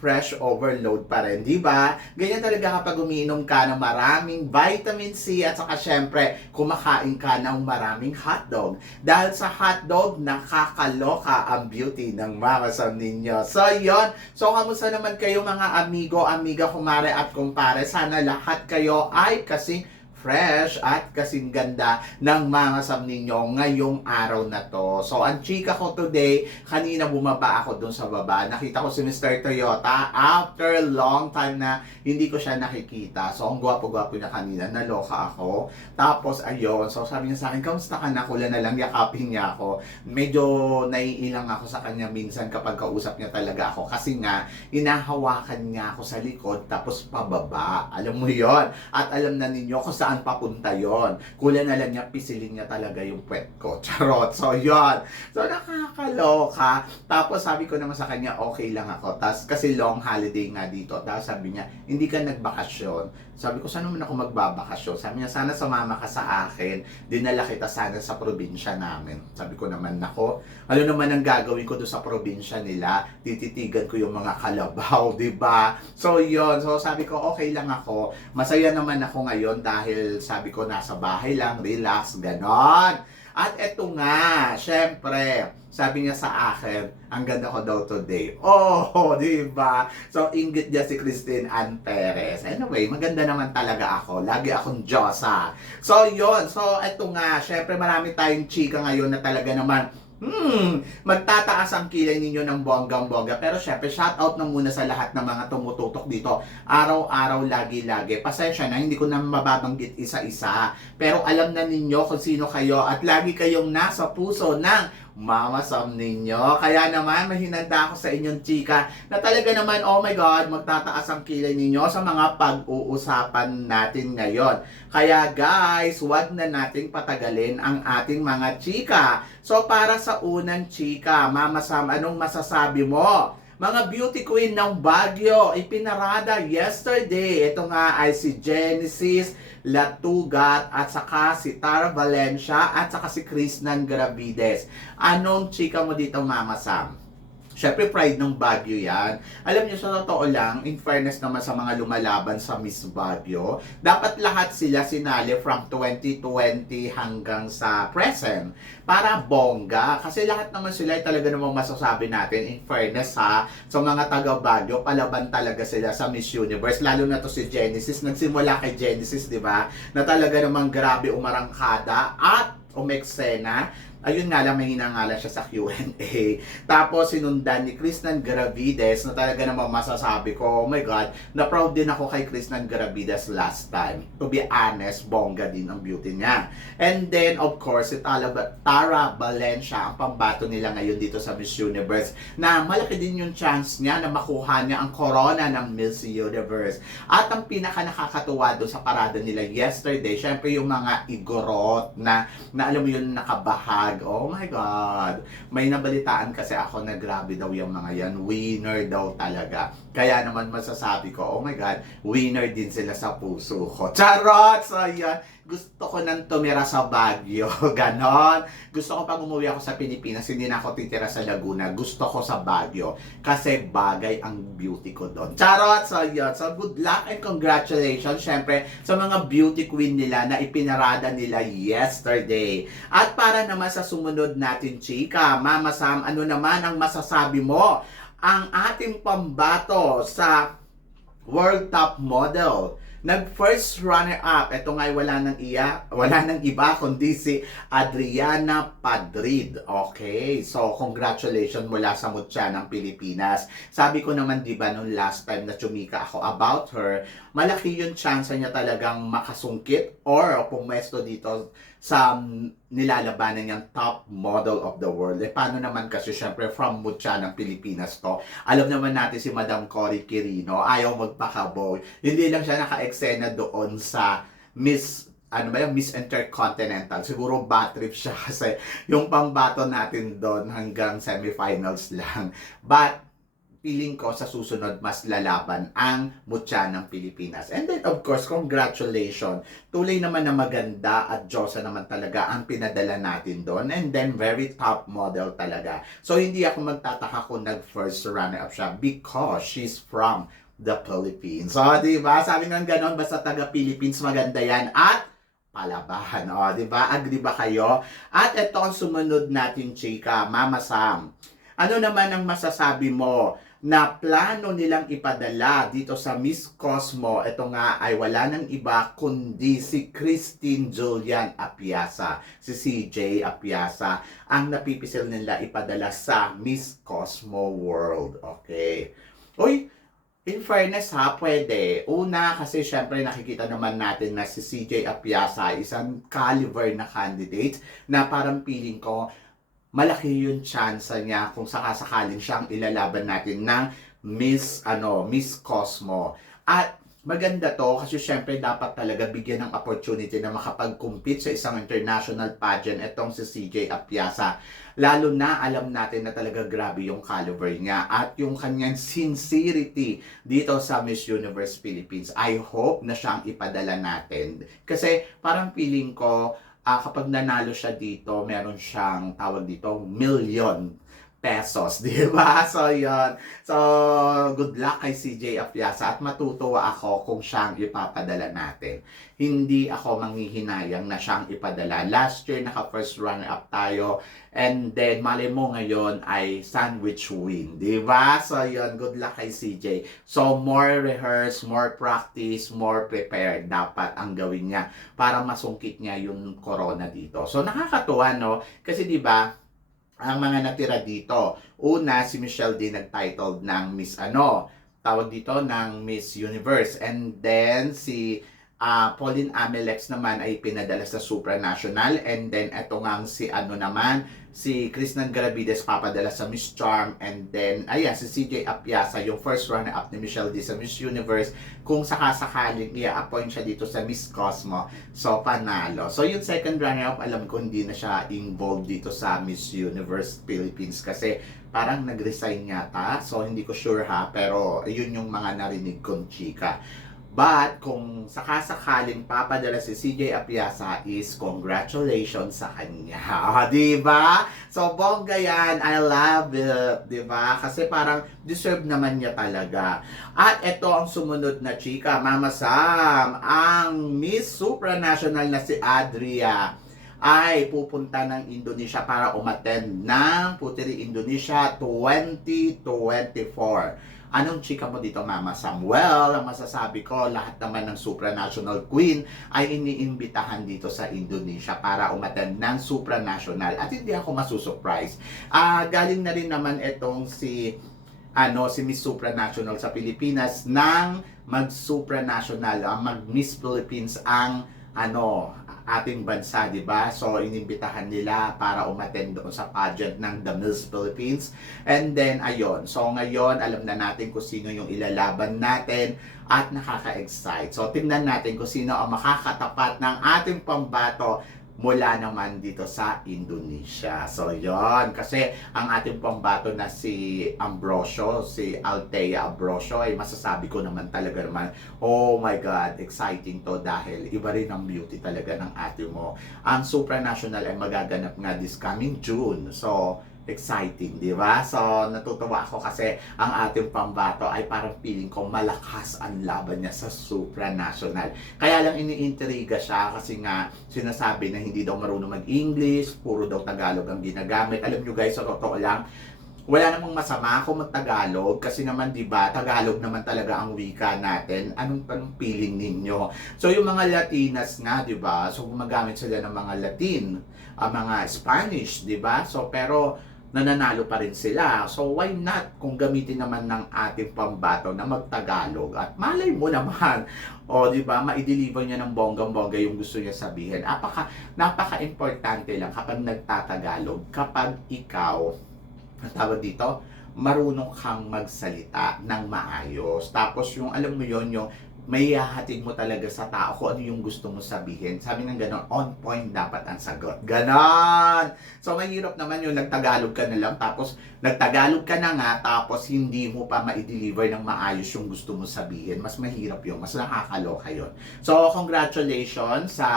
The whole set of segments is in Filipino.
fresh overload pa rin, di ba? Ganyan talaga kapag umiinom ka ng maraming vitamin C at saka syempre kumakain ka ng maraming hotdog. Dahil sa hotdog, nakakaloka ang beauty ng Mama Sam ninyo. So, yon. So, kamusta naman kayo mga amigo, amiga, kumare at kumpare? Sana lahat kayo ay kasing fresh at kasing ganda ng mga sam ninyo ngayong araw na to. So, ang chika ko today, kanina bumaba ako dun sa baba. Nakita ko si Mr. Toyota after long time na hindi ko siya nakikita. So, ang gwapo-gwapo niya kanina. Naloka ako. Tapos, ayun. So, sabi niya sa akin, kamusta ka na? Kula na lang yakapin niya ako. Medyo naiilang ako sa kanya minsan kapag kausap niya talaga ako. Kasi nga, inahawakan niya ako sa likod tapos pababa. Alam mo yon At alam na ninyo kung saan papunta yon Kula na lang niya, pisilin niya talaga yung puwet ko. Charot. So, yon So, nakakaloka. Tapos, sabi ko naman sa kanya, okay lang ako. Tapos, kasi long holiday nga dito. Tapos, sabi niya, hindi ka nagbakasyon. Sabi ko, saan naman ako magbabakasyon? Sabi niya, sana sumama ka sa akin. Dinala kita sana sa probinsya namin. Sabi ko naman, nako, ano naman ang gagawin ko doon sa probinsya nila? Tititigan ko yung mga kalabaw, di ba? So, yon So, sabi ko, okay lang ako. Masaya naman ako ngayon dahil sabi ko, nasa bahay lang, relax, ganon. At eto nga, syempre, sabi niya sa akin, ang ganda ko daw today. Oh, di ba? So, inggit niya si Christine Ann Perez. Anyway, maganda naman talaga ako. Lagi akong Diyosa. So, yon So, eto nga, syempre marami tayong chika ngayon na talaga naman Hmm, magtataas ang kilay ninyo ng bonggang-bongga. Pero syempre, shout out na muna sa lahat ng mga tumututok dito. Araw-araw, lagi-lagi. Pasensya na, hindi ko na mababanggit isa-isa. Pero alam na ninyo kung sino kayo at lagi kayong nasa puso ng Mama Sam ninyo. Kaya naman, mahinanda ako sa inyong chika na talaga naman, oh my God, magtataas ang kilay ninyo sa mga pag-uusapan natin ngayon. Kaya guys, wag na nating patagalin ang ating mga chika. So para sa unang chika, Mama Sam, anong masasabi mo? Mga beauty queen ng Baguio, ipinarada yesterday. Ito nga ay si Genesis Latugat at saka si Tara Valencia at saka si Krishnan Gravides. Anong chika mo dito, Mama Sam? Siyempre, pride ng Baguio yan. Alam niyo, sa totoo lang, in fairness naman sa mga lumalaban sa Miss Baguio, dapat lahat sila sinali from 2020 hanggang sa present para bongga. Kasi lahat naman sila ay talaga namang masasabi natin, in fairness ha, sa mga taga Baguio, palaban talaga sila sa Miss Universe. Lalo na to si Genesis. Nagsimula kay Genesis, di ba? Na talaga namang grabe umarangkada at umeksena ayun nga lang, may hinangalan siya sa Q&A. Tapos, sinundan ni Krishnan Gravides na talaga namang masasabi ko, oh my God, na proud din ako kay Krishnan Gravides last time. To be honest, bongga din ang beauty niya. And then, of course, si Tara, Valencia, ang pambato nila ngayon dito sa Miss Universe, na malaki din yung chance niya na makuha niya ang corona ng Miss Universe. At ang pinaka nakakatuwa doon sa parada nila yesterday, syempre yung mga igorot na, na alam mo yun, nakabahag vlog. Oh my God. May nabalitaan kasi ako na grabe daw yung mga yan. Winner daw talaga. Kaya naman masasabi ko, oh my God, winner din sila sa puso ko. Charot! So, yan. Gusto ko nang tumira sa Baguio. Ganon. Gusto ko pag umuwi ako sa Pilipinas, hindi na ako titira sa Laguna. Gusto ko sa Baguio. Kasi bagay ang beauty ko doon. Charot! So, yun. So, good luck and congratulations, syempre, sa mga beauty queen nila na ipinarada nila yesterday. At para naman sa sumunod natin, chika, Mama Sam, ano naman ang masasabi mo? Ang ating pambato sa World Top Model Nag first runner up, ito nga wala nang iya, wala nang iba kundi si Adriana Padrid. Okay, so congratulations mula sa Mutya ng Pilipinas. Sabi ko naman 'di ba nung last time na chumika ako about her, malaki yung chance niya talagang makasungkit or pumwesto dito sa nilalabanan niyang top model of the world. Eh, paano naman kasi syempre from Mutya ng Pilipinas to. Alam naman natin si Madam Cory Quirino, ayaw magpakaboy. Hindi lang siya naka-eksena doon sa Miss ano ba yung Miss Intercontinental. Siguro bad trip siya kasi yung pambato natin doon hanggang semifinals lang. But feeling ko sa susunod mas lalaban ang mutya ng Pilipinas. And then of course, congratulations. Tuloy naman na maganda at Diyosa naman talaga ang pinadala natin doon. And then very top model talaga. So hindi ako magtataka kung nag first runner up siya because she's from the Philippines. So, di ba? Sabi nga ganon, basta taga Philippines maganda yan. At palabahan. O, di ba? Agree ba kayo? At ito ang sumunod natin, chika, Mama Sam. Ano naman ang masasabi mo na plano nilang ipadala dito sa Miss Cosmo? Ito nga ay wala nang iba kundi si Christine Julian Apiasa, si CJ Apiasa, ang napipisil nila ipadala sa Miss Cosmo World. Okay. Uy, In fairness ha, pwede. Una, kasi syempre nakikita naman natin na si CJ Apiasa isang caliber na candidate na parang feeling ko malaki yung chance niya kung sakasakaling siyang ilalaban natin ng Miss ano Miss Cosmo. At maganda to kasi syempre dapat talaga bigyan ng opportunity na makapag-compete sa isang international pageant itong si CJ Apiasa. Lalo na alam natin na talaga grabe yung caliber niya at yung kanyang sincerity dito sa Miss Universe Philippines. I hope na siyang ipadala natin. Kasi parang feeling ko ah, kapag nanalo siya dito, meron siyang tawag dito, million pesos, di ba? So, yun. So, good luck kay CJ Apiasa at matutuwa ako kung siyang ipapadala natin. Hindi ako manghihinayang na siyang ipadala. Last year, naka first runner up tayo and then, mali mo ngayon ay sandwich win, di ba? So, yun. Good luck kay CJ. So, more rehearse, more practice, more prepared dapat ang gawin niya para masungkit niya yung corona dito. So, nakakatuwa, no? Kasi, di ba, ang mga natira dito. Una, si Michelle din nag-titled ng Miss ano, tawag dito ng Miss Universe. And then si ah, Pauline Amelex naman ay pinadala sa supranational. And then eto nga si ano naman, si Krishnan Garavides papadala sa Miss Charm. And then, ayan, si CJ Apiasa, yung first runner-up ni Michelle D sa Miss Universe. Kung sakasakaling i-appoint siya dito sa Miss Cosmo, so panalo. So yung second runner-up, alam ko hindi na siya involved dito sa Miss Universe Philippines kasi parang nag-resign yata. So hindi ko sure ha, pero yun yung mga narinig kong chika. But kung sakasakaling papadala si CJ Apiasa is congratulations sa kanya. Ah, di ba? So bongga yan. I love it. Di ba? Kasi parang deserve naman niya talaga. At ito ang sumunod na chika, Mama Sam, ang Miss Supranational na si Adria ay pupunta ng Indonesia para umattend ng Puteri Indonesia 2024. Anong chika mo dito, Mama Samuel? Ang masasabi ko, lahat naman ng supranational queen ay iniimbitahan dito sa Indonesia para umattend ng supranational. At hindi ako masusurprise. Ah, galing na rin naman itong si ano si Miss Supranational sa Pilipinas nang mag-supranational, ah, mag-Miss Philippines ang ano ating bansa, di ba? So, inimbitahan nila para umattend doon sa pageant ng The Miss Philippines. And then, ayun. So, ngayon, alam na natin kung sino yung ilalaban natin at nakaka-excite. So, tingnan natin kung sino ang makakatapat ng ating pambato mula naman dito sa Indonesia. So, yon Kasi ang ating pambato na si Ambrosio, si Althea Ambrosio, ay masasabi ko naman talaga naman, oh my God, exciting to dahil iba rin ang beauty talaga ng ate mo. Ang supranational ay magaganap nga this coming June. So, exciting, di ba? So, natutuwa ako kasi ang ating pambato ay parang feeling ko malakas ang laban niya sa supranational. Kaya lang iniintriga siya kasi nga sinasabi na hindi daw marunong mag-English, puro daw Tagalog ang ginagamit. Alam nyo guys, sa totoo lang, wala namang masama kung mag-Tagalog kasi naman 'di ba Tagalog naman talaga ang wika natin. Anong anong feeling ninyo? So yung mga Latinas nga 'di ba? So gumagamit sila ng mga Latin, ah, mga Spanish, 'di ba? So pero nananalo pa rin sila. So why not kung gamitin naman ng ating pambato na magtagalog at malay mo naman, o di ba, ma-deliver niya ng bonggang-bongga yung gusto niya sabihin. Apaka, napaka-importante lang kapag nagtatagalog, kapag ikaw, tawag dito, marunong kang magsalita ng maayos. Tapos yung alam mo yon yung may hahatid mo talaga sa tao kung ano yung gusto mo sabihin. Sabi ng gano'n, on point dapat ang sagot. Ganon! So, mahirap naman yung nagtagalog ka na lang, tapos nagtagalog ka na nga, tapos hindi mo pa ma-deliver ng maayos yung gusto mo sabihin. Mas mahirap yun, mas nakakaloka yun. So, congratulations sa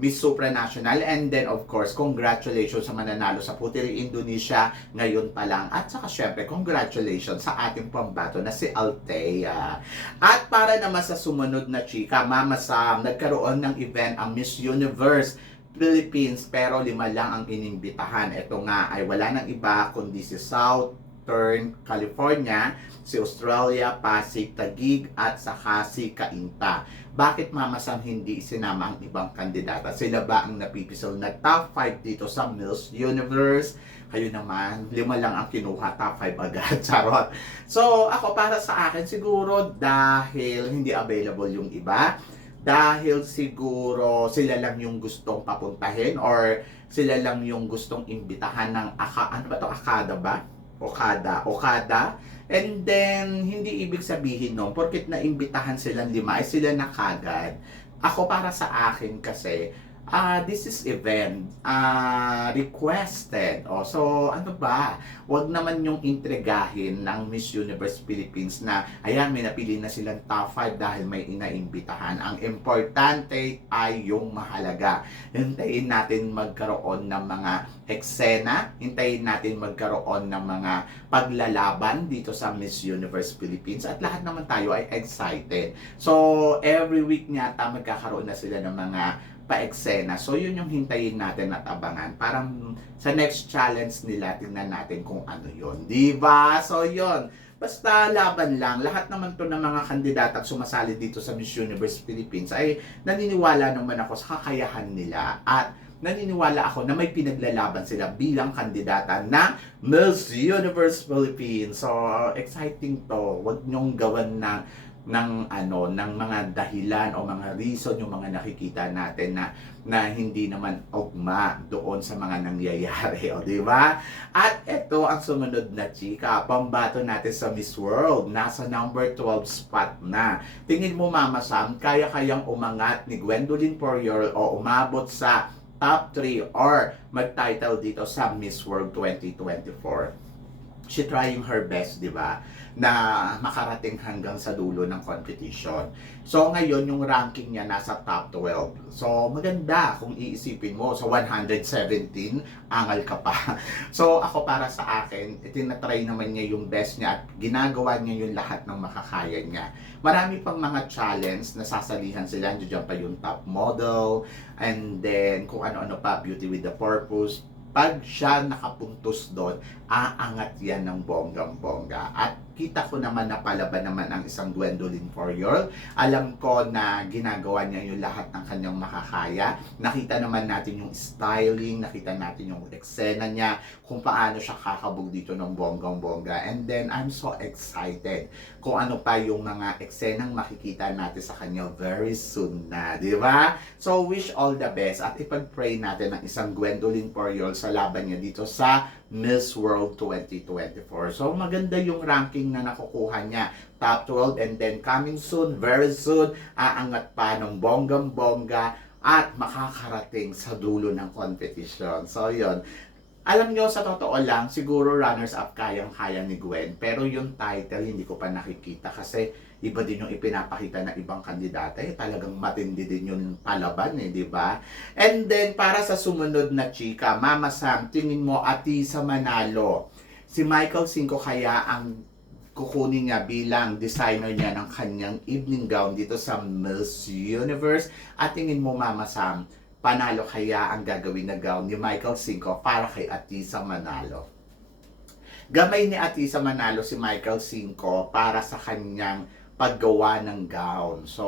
Miss Supranational. And then of course congratulations sa mananalo sa Puteri Indonesia ngayon pa lang. At saka syempre congratulations sa ating pambato na si Althea. At para naman sa sumunod na chika Mama Sam nagkaroon ng event ang Miss Universe Philippines pero lima lang ang inimbitahan. Ito nga ay wala nang iba kundi si Southern California si Australia, Pasig, Taguig at saka si Cainta. Bakit Mama Sam hindi isinama ang ibang kandidata? Sila ba ang napipisil na top 5 dito sa Miss Universe? Kayo naman, lima lang ang kinuha, top 5 agad. Charot. So, ako para sa akin, siguro dahil hindi available yung iba, dahil siguro sila lang yung gustong papuntahin or sila lang yung gustong imbitahan ng aka, ano ba to Akada ba? Okada, Okada. And then, hindi ibig sabihin no, porkit naimbitahan silang lima, ay sila na kagad. Ako para sa akin kasi, ah this is event ah requested. O, so, ano ba? Huwag naman yung intrigahin ng Miss Universe Philippines na, ayan, may napili na silang top 5 dahil may inaimbitahan. Ang importante ay yung mahalaga. Hintayin natin magkaroon ng mga eksena, hintayin natin magkaroon ng mga paglalaban dito sa Miss Universe Philippines at lahat naman tayo ay excited. So, every week nyata magkakaroon na sila ng mga pa-eksena. So, yun yung hintayin natin at abangan. Parang sa next challenge nila, tingnan natin kung ano yun. Di ba? So, yun. Basta laban lang. Lahat naman to ng mga kandidat at sumasali dito sa Miss Universe Philippines ay naniniwala naman ako sa kakayahan nila at naniniwala ako na may pinaglalaban sila bilang kandidata na Miss Universe Philippines. So, exciting to. Huwag niyong gawan na ng ano ng mga dahilan o mga reason yung mga nakikita natin na na hindi naman ugma doon sa mga nangyayari o di ba? At ito ang sumunod na chika pambato natin sa Miss World. Nasa number 12 spot na. Tingin mo Mama Sam kaya kayang umangat ni Gwendolyn Poirier o umabot sa top 3 or mag-title dito sa Miss World 2024 she trying her best, di ba, na makarating hanggang sa dulo ng competition. So, ngayon, yung ranking niya nasa top 12. So, maganda kung iisipin mo. So, 117, angal ka pa. So, ako para sa akin, itinatry naman niya yung best niya at ginagawa niya yung lahat ng makakaya niya. Marami pang mga challenge na sasalihan sila. Diyan pa yung top model, and then kung ano-ano pa, beauty with the purpose, pag siya nakapuntos doon, aangat yan ng bonggang-bongga. At kita ko naman na palaban naman ang isang Gwendolyn Poirier. Alam ko na ginagawa niya yung lahat ng kanyang makakaya. Nakita naman natin yung styling, nakita natin yung eksena niya, kung paano siya kakabog dito ng bonggang-bongga. And then, I'm so excited kung ano pa yung mga eksenang makikita natin sa kanya very soon na, di ba? So, wish all the best at ipag-pray natin ng isang Gwendolyn Poirier sa laban niya dito sa Miss World 2024. So, maganda yung ranking na nakukuha niya. Top 12 and then coming soon, very soon, aangat pa ng bonggang-bongga at makakarating sa dulo ng competition. So, yun. Alam nyo, sa totoo lang, siguro runners-up kayang-kaya ni Gwen. Pero yung title, hindi ko pa nakikita kasi iba din yung ipinapakita ng ibang kandidata. Eh, talagang matindi din yung palaban eh, di ba? And then, para sa sumunod na chika, Mama Sam, tingin mo, ati sa Manalo, si Michael Cinco kaya ang kukunin niya bilang designer niya ng kanyang evening gown dito sa Miss Universe. At tingin mo, Mama Sam, panalo kaya ang gagawin na gown ni Michael Cinco para kay Atisa Manalo. Gamay ni Atisa Manalo si Michael Cinco para sa kanyang paggawa ng gown. So,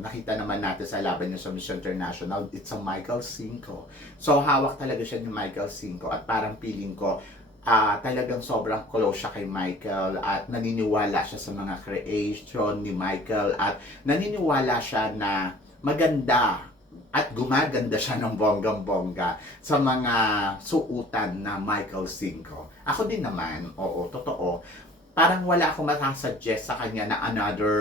nakita naman natin sa laban niya sa Miss International, it's a Michael Cinco. So, hawak talaga siya ni Michael Cinco at parang feeling ko, ah, talagang sobrang close siya kay Michael at naniniwala siya sa mga creation ni Michael at naniniwala siya na maganda at gumaganda siya ng bonggang-bongga sa mga suutan na Michael Cinco. Ako din naman, oo, totoo. Parang wala akong matasuggest sa kanya na another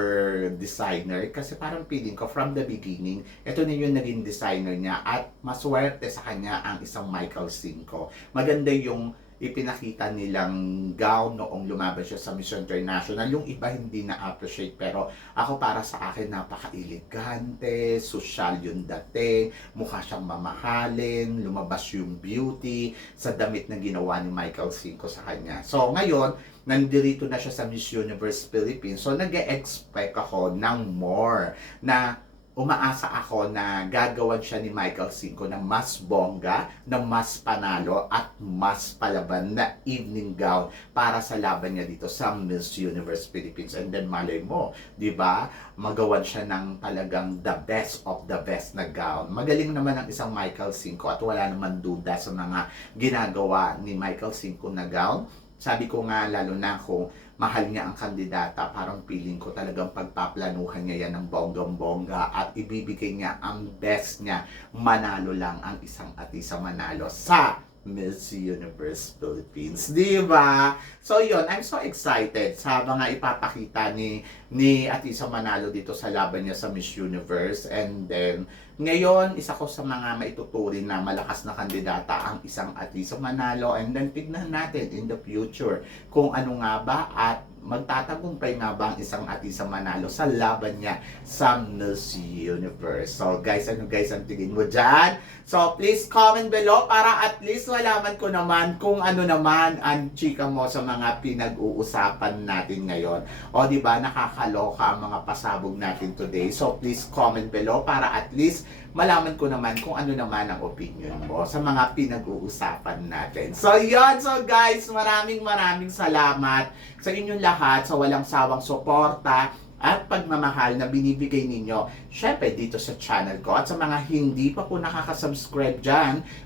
designer kasi parang feeling ko from the beginning, ito na yung naging designer niya at maswerte sa kanya ang isang Michael Cinco. Maganda yung ipinakita nilang gown noong lumaban siya sa Miss International. Yung iba hindi na-appreciate pero ako para sa akin napaka-elegante, social yung dating, mukha siyang mamahalin, lumabas yung beauty sa damit na ginawa ni Michael Cinco sa kanya. So ngayon, nandirito na siya sa Miss Universe Philippines. So nag-expect ako ng more na umaasa ako na gagawan siya ni Michael Cinco ng mas bongga, na mas panalo at mas palaban na evening gown para sa laban niya dito sa Miss Universe Philippines. And then malay mo, di ba, magawan siya ng talagang the best of the best na gown. Magaling naman ang isang Michael Cinco at wala naman duda sa mga ginagawa ni Michael Cinco na gown. Sabi ko nga lalo na kung mahal niya ang kandidata, parang feeling ko talagang pagpaplanuhan niya yan ng bonggang-bongga at ibibigay niya ang best niya. Manalo lang ang isang at isang manalo sa Miss Universe Philippines. Di ba? So yun, I'm so excited sa mga ipapakita ni ni Atisa Manalo dito sa laban niya sa Miss Universe. And then, ngayon, isa ko sa mga maituturing na malakas na kandidata ang isang Atisa Manalo. And then, tignan natin in the future kung ano nga ba at magtatagumpay nga ba ang isang Atisa Manalo sa laban niya sa Miss Universe. So guys, ano guys ang tingin mo dyan? So please comment below para at least malaman ko naman kung ano naman ang chika mo sa mga pinag-uusapan natin ngayon. O di ba nakakaloka ang mga pasabog natin today. So please comment below para at least malaman ko naman kung ano naman ang opinion mo sa mga pinag-uusapan natin. So yun, so guys, maraming maraming salamat sa inyong lahat sa walang sawang suporta at pagmamahal na binibigay ninyo syempre dito sa channel ko at sa mga hindi pa po nakaka-subscribe dyan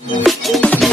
Thank you.